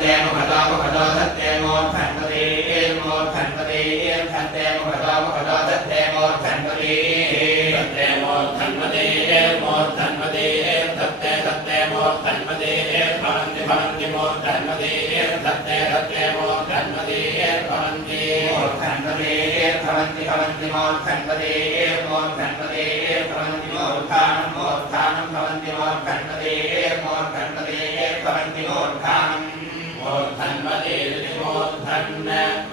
แตงมะดอมะดอทัดแตงอนแผ่ทันดีเอ็มอนแผ่นกะดีเอ็มแผ่นแตงมะดอมะดอทัดแตงอนแผ่นกะดีทัดแตงอนแผ่นกะดีเอ็มอนแผ่นกะดีเอ็มทัดแตทัดแตงอนแผ่นกะดีเอ็มพันติพันติมอนแผ่นกะดีเอ็มทัดแตทัดแตงอนแผ่นกะดีเอ็มพันติมอนแผ่นกะดีเอ็มพันติพันติมอนแผ่นกะดีเอ็มมอนแผ่นกะดีเอ็มพันติมอนทันมอนทานพันติมอน Amen.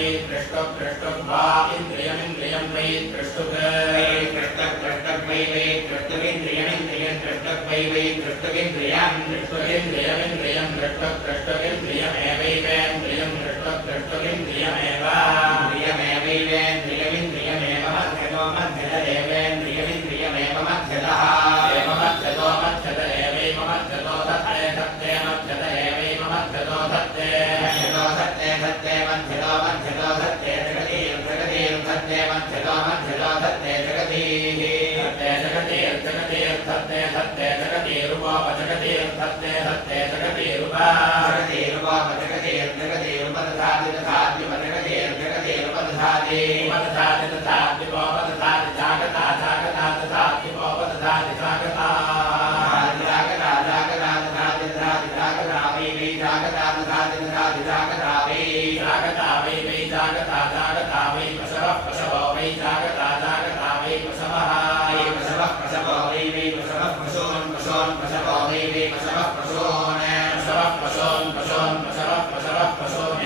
வை திருஷ்டு திருஷ்டும் வா இந்திரியமிந்திரியம் வை திருஷ்டுக திருஷ்ட திருஷ்டம் வை வை திருஷ்டுவிந்திரியமிந்திரியம் திருஷ்டக் வை வை திருஷ்டுவிந்திரியம் திருஷ்டுவிந்திரியமிந்திரியம் திருஷ்டக் திருஷ்டுவிந்திரியமேவைவேந்திரியம் திருஷ்டக் திருஷ்டுவிந்திரியமேவா Pasó, pasó, pasó, pasó, pasó.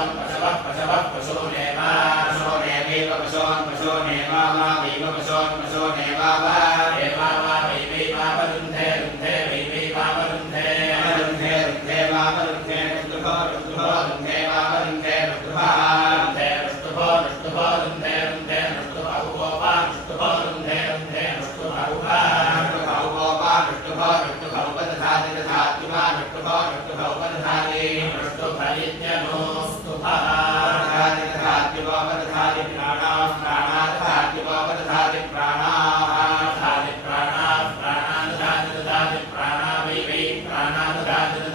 पशोन् पशवः पशवः पशोनेवाशोनेवैव पशोन् पशोनेवा वा वैव पशोन् पशोनेवा वा एवा वा वैवै पापरुन्धे रुन्धे वैवै पापरुन्धे रुन्धे रुन्धे पापरुन्धे ऋतुभो ऋतुभो रुन्धे पापरुन्धे ऋतुभा रुन्धे ऋतुभो ऋतुभो रुन्धे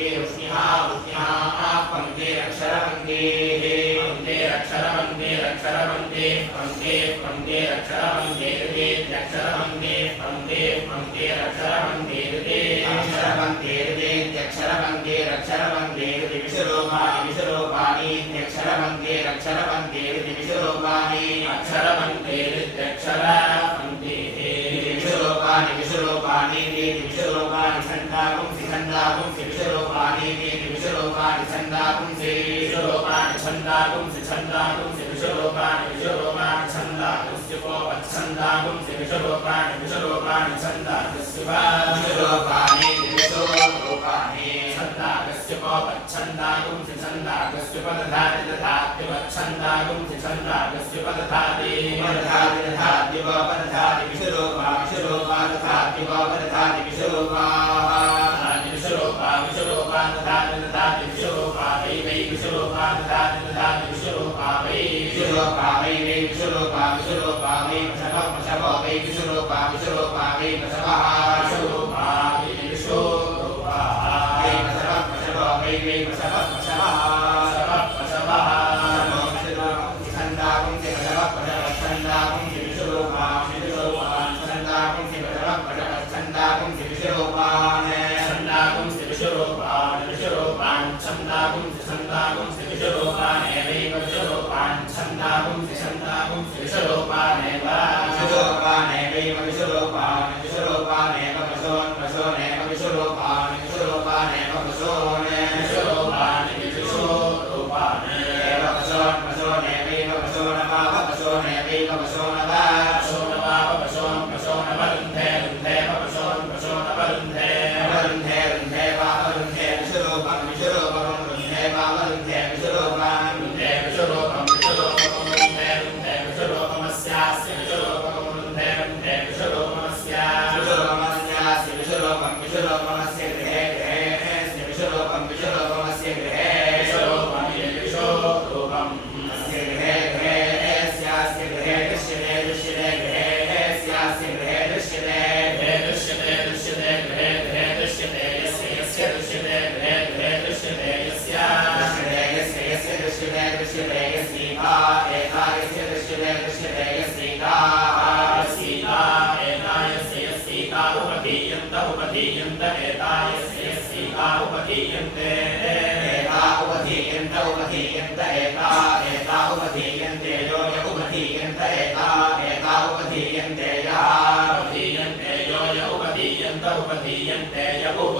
Deus os rasga. విశ్వరూపాణి ఛందాగుంసి విశ్వరూపాణి ఛందాగుంసి ఛందాగుంసి విశ్వరూపాణి విశ్వరూపాణి ఛందాగుంసి ఛందాగుంసి విశ్వరూపాణి విశ్వరూపాణి ఛందాగుంసి విశ్వరూపాణి విశ్వరూపాణి ఛందాగస్య ఛందాగుంసి ఛందాగస్య పదధాతి దధాతి ఛందాగుంసి ఛందాగస్య విశ్వరూపా దధాతి దధాతి విశ్వరూపా వై ఛందాగుంసి ఛందాగుంసి విశ్వరూపానేవ విశ్వరూపానేవైవ उपधीयन्त उपधीयन्त एका एका उपधीयन्ते यो य उपधीयन्त एका एका उपधीयन्ते यः उपधीयन्ते यो य उपधीयन्त उपधीयन्ते य उप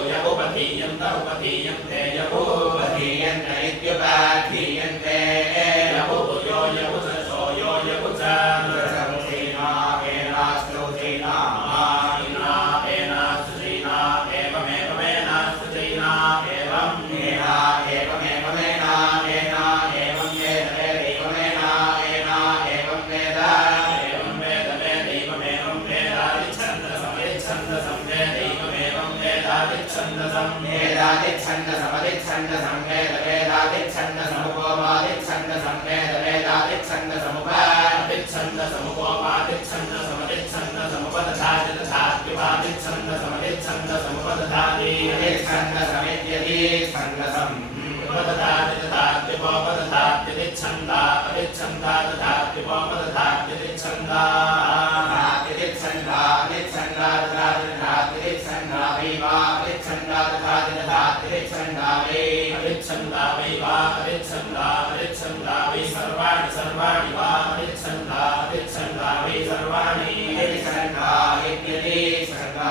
तिरिच्छन्दा वै अदिच्छन्दा वै वा अदिच्छन्दा अदिच्छन्दा वै सर्वाणि सर्वाणि वा अदिच्छन्दा अदिच्छन्दा वै सर्वाणि तिरिच्छन्दा इत्यतिच्छन्दा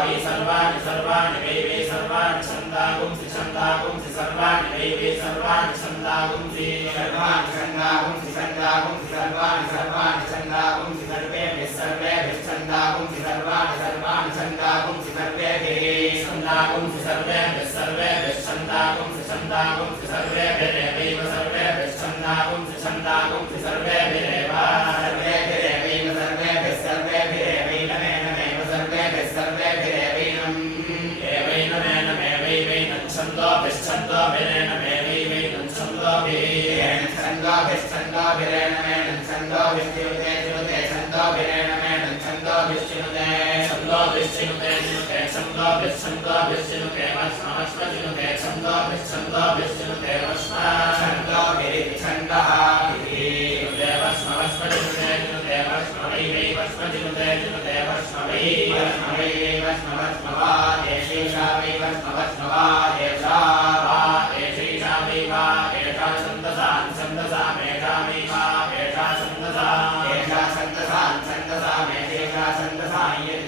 वै सर्वाणि सर्वाणि वै वै सर्वाणि छन्दागुंसि छन्दागुंसि सर्वाणि वै वै सर्वाणि छन्दागुंसि सर्वाणि छन्दागुंसि छन्दागुंसि सर्वाणि सर्वाणि छन्दागुंसि सर्वेभिः सर्वेभिः छन्दागुंसि सर्वाणि सर्वेभिरेवैव सर्वेभिः छन्दागुंसि छन्दागुंसि सर्वेभिरेव सर्वेभिरेवैव सर्वेभिः सर्वेभिरेवैनमेनमेव सर्वेभिः सर्वेभिरेवैनम् एवैनमेनमेवैवैनं छन्दोभिश्छन्दोभिरेणमेवैवैनं छन्दोभिः येन छन्दोभिश्छन्दोभिरेणमेन छन्दोभिश्चिनुते चिनुते छन्दोभिरेणमेन छन्दोभिश्चिनुते छन्दोभिश्चिनुते चिनुते छन्दोभिश्छन्दोभिश्चिनुते वश्मवश्मचिनुते छन्दोभिश्छन्दोभिश्चिनुते वश्म छन्दोभिरिति छन्दः इति वश्मवश्मचिनुते चिनुते वश्मवैवै वश्मचिनुते चिनुते वश्मवै वैष्णवै वैष्णवस्मवा एषैषा वै वैष्णवस्मवा एषा वा एषैषा वै वा एषा छन्दसां छन्दसामेषामेवा एषा छन्दसा एषा छन्दसां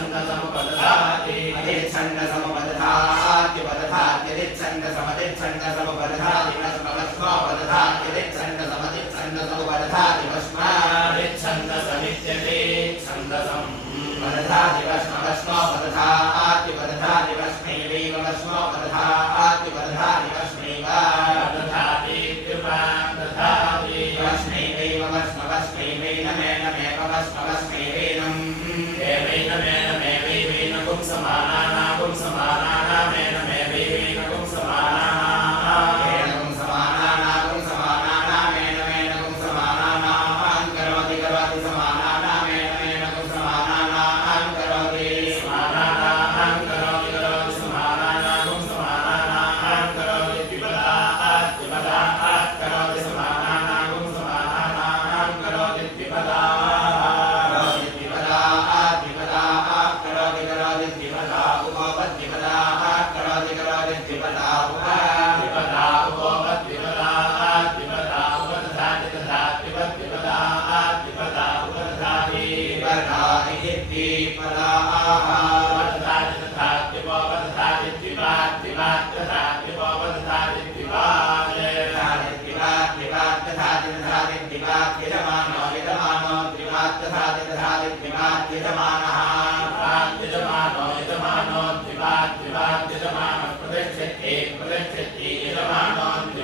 छन्दसमुपदधाति अतिच्छन्दसमुपदधात्यवदधात्यतिच्छन्दसमतिच्छन्दसमुपदधाति वस्मवस्वापदधात्यतिच्छन्दसमतिच्छन्दसमुपदधाति वस्मादिच्छन्दसमित्यते छन्दसम् वदधाति वस्मवस्वापदधाति वदधाति वस्मैवैव वस्मापदधाति वदधाति वस्मैव दधातीत्युपा दधाति वस्मैवैव वस्मवस्मैवै न मे न मे पवस्मवस्मैवै สมานา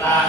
การ